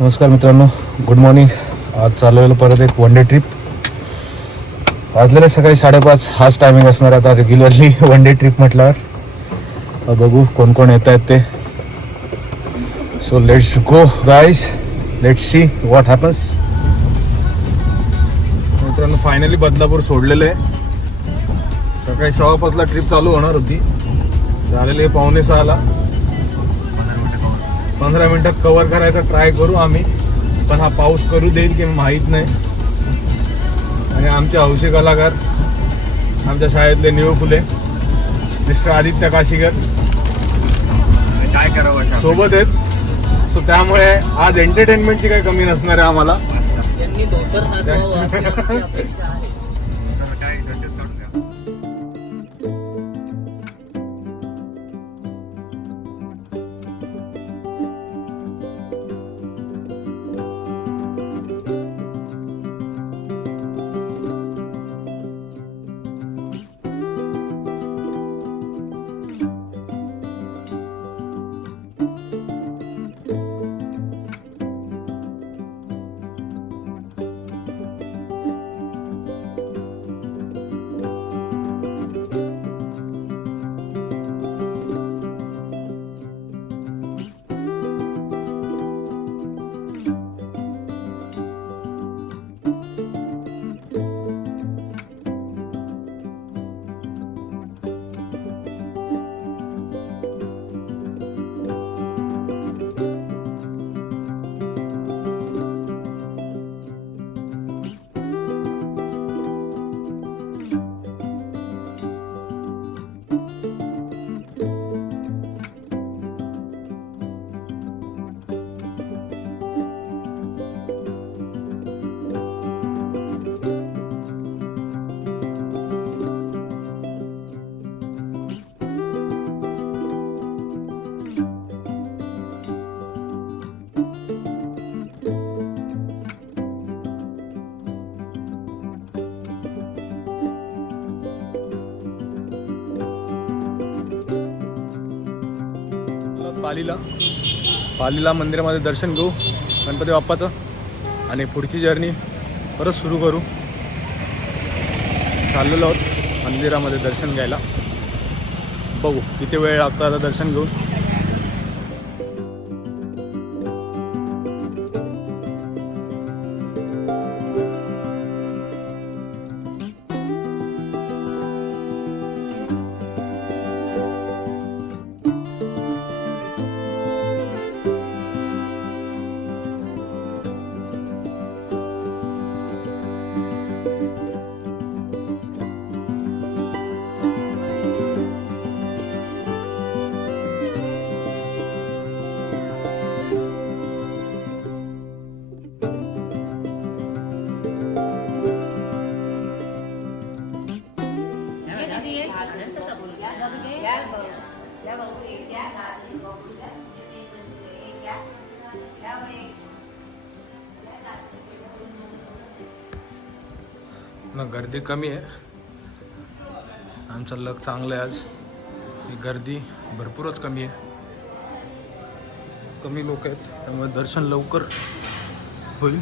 नमस्कार मित्रांनो, good morning. आज चाललेलं परत एक वन डे ट्रिप. वाजलेले सकाळी 5:30. हाच टायमिंग असणार आता रेग्युलरली वन डे ट्रिप म्हटल्यावर. बघू कोण कोण येत आहेत ते. So let's go guys, let's see what happens. मित्रांनो फायनली बदलापूर सोडलेलं आहे. सकाळी 6:15ला ट्रिप चालू होणार होती, झालेली आहे 5:45ला. 15 मिनिटात कव्हर करायचा ट्राय करू आम्ही, पण हा पाऊस करू देईल की माहीत नाही. आणि आमचे हौशी कलाकार, आमच्या शाळेतले निळू फुले, मिस्टर आदित्य काशीकर काय करावं सोबत आहेत. सो त्यामुळे आज एंटरटेनमेंटची काही कमी नसणार आहे आम्हाला. त्यांनी धोतर नाचवावं अशी आमची अपेक्षा आहे. काय झटकेच काढून द्या. पालीला मंदिरामध्ये दर्शन घेऊ गणपती बाप्पाचं, आणि पुढची जर्नी परत सुरू करू. चाललेलो आहोत मंदिरामध्ये दर्शन घ्यायला. बघू किती वेळ लागतो आता दर्शन घेऊन. गर्दी कमी आहे. आमचा लक चांगलं आहे आज. गर्दी भरपूरच कमी आहे. कमी लोक आहेत, त्यामुळे दर्शन लवकर होईल.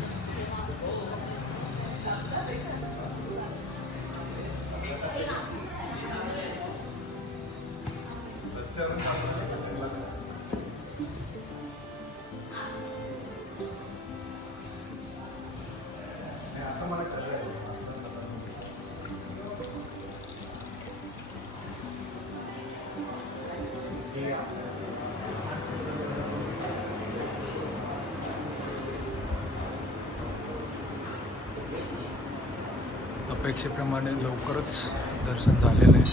अपेक्षेप्रमाणे लवकरच दर्शन झालेलं आहे.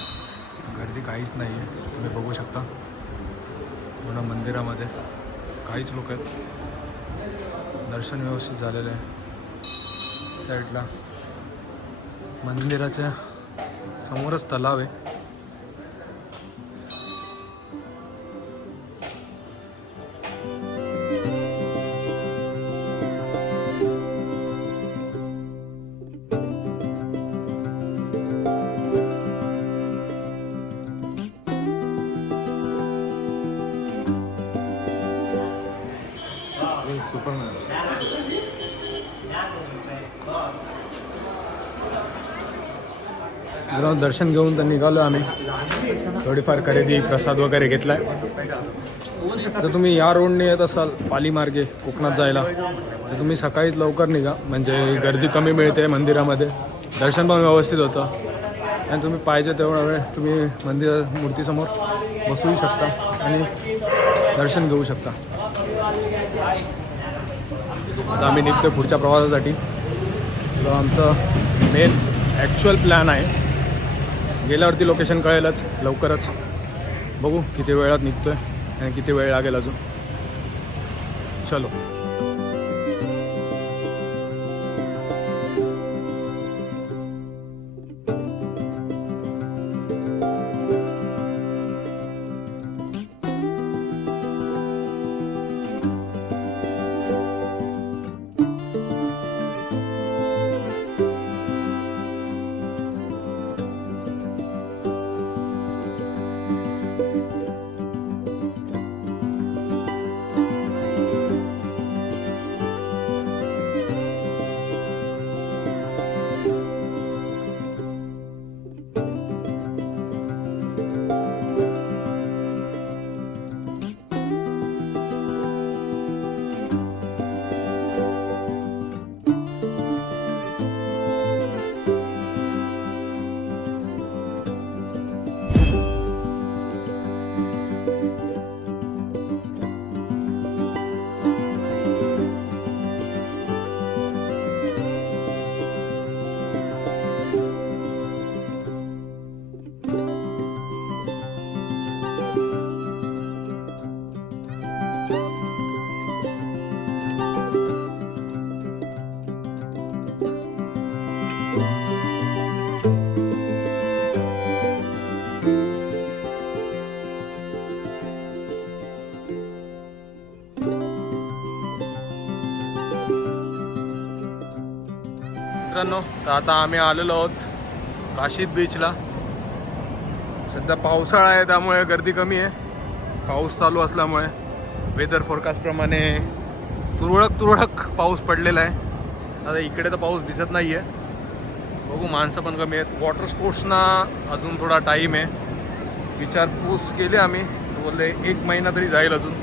गर्दी काहीच नाही आहे, तुम्ही बघू शकता. पूर्ण मंदिरामध्ये काहीच लोक आहेत. दर्शन व्यवस्थित झालेलं आहे. साईडला मंदिराच्या समोरच तलाव आहे. मित्रांनो, दर्शन घेऊन तर निघालो आम्ही. थोडीफार खरेदी प्रसाद वगैरे घेतलाय. जर तुम्ही या रोडने येत असाल पाली मार्गे कोकणात जायला तर तुम्ही सकाळीच लवकर निघा, म्हणजे गर्दी कमी मिळते मंदिरामध्ये, दर्शन पण व्यवस्थित होतं आणि तुम्ही पाहिजे तेवढा वेळ तुम्ही मूर्तीसमोर बसूही शकता आणि दर्शन घेऊ शकता. आता आम्ही निघतो पुढच्या प्रवासासाठी. तर आमचं मेन ॲक्च्युअल प्लॅन आहे, गेल्यावरती लोकेशन कळेलच लवकरच. बघू किती वेळात निघतो आहे आणि किती वेळ लागेल अजून. चलो. मित्रांनो, तर आता आम्ही आलेलो आहोत काशीद बीचला. सध्या पावसाळा आहे त्यामुळे गर्दी कमी आहे. पाऊस चालू असल्यामुळे वेदर फोरकास्टप्रमाणे तुरळक पाऊस पडलेला आहे. आता इकडे तर पाऊस दिसत नाही आहे. बघू, माणसं पण कमी आहेत. वॉटर स्पोर्ट्सना अजून थोडा टाईम आहे. विचारपूस केली आम्ही, बोलले 1 महिना तरी जाईल अजून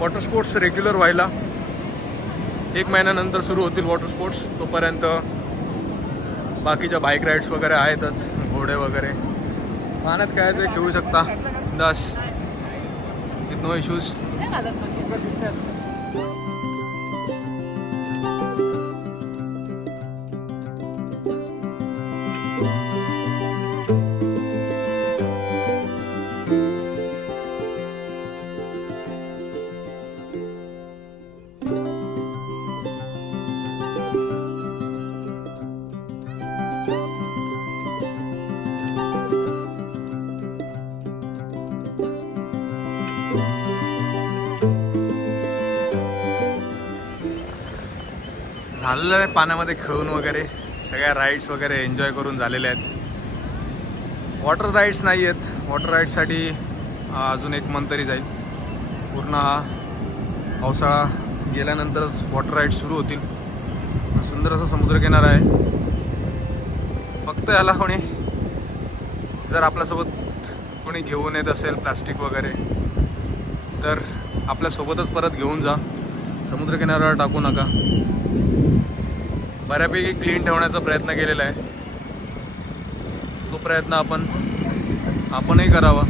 वॉटर स्पोर्ट्स रेग्युलर व्हायला. 1 महिन्यानंतर सुरू होतील वॉटर स्पोर्ट्स. तोपर्यंत बाकीच्या बाईक राईड्स वगैरे आहेतच, घोडे वगैरे. पाण्यात खेळायचं खेळू शकता दास, विथ नो इश्यूज. झालेलं आहे पाण्यामध्ये खेळून वगैरे, सगळ्या राईड्स वगैरे एन्जॉय करून झालेल्या आहेत. वॉटर राईड्स नाही आहेत. वॉटर राईड्ससाठी अजून 1 मंथ तरी जाईल. पूर्ण हा पावसाळा गेल्यानंतरच वॉटर राईड्स सुरू होतील. सुंदर असा समुद्रकिनारा आहे. फक्त याला कोणी जर आपल्यासोबत कोणी घेऊन येत असेल प्लास्टिक वगैरे तर आपल्यासोबतच परत घेऊन जा, समुद्रकिनाऱ्यावर टाकू नका. बऱ्यापैकी क्लीन ठेवण्याचा प्रयत्न केलेला आहे. तो प्रयत्न आपणही करावा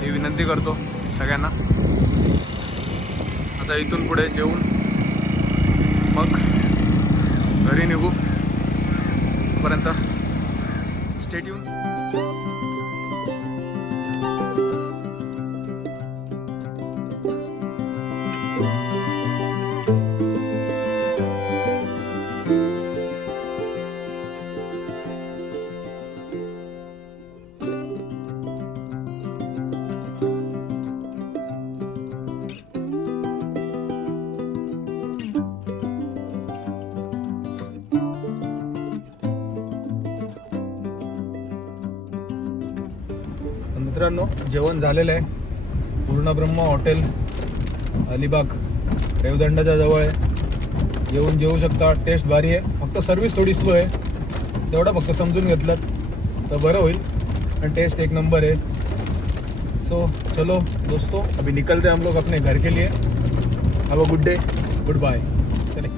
ही विनंती करतो सगळ्यांना. आता इथून पुढे जेवून मग घरी निघू. पर्यंत स्टे ट्यून. मित्रांनो, जेवण झालेलं आहे. पूर्णब्रह्म हॉटेल अलिबाग रेवदंडाच्या जवळ आहे. येऊन जेवू शकता. टेस्ट भारी आहे, फक्त सर्विस थोडी स्लो आहे. तेवढं फक्त समजून घेतलं तर बरं होईल. आणि टेस्ट एक नंबर है. सो चलो दोस्तों, अभी निकलते हैं हम लोग अपने घर के लिए. Have a good day, goodbye. चले.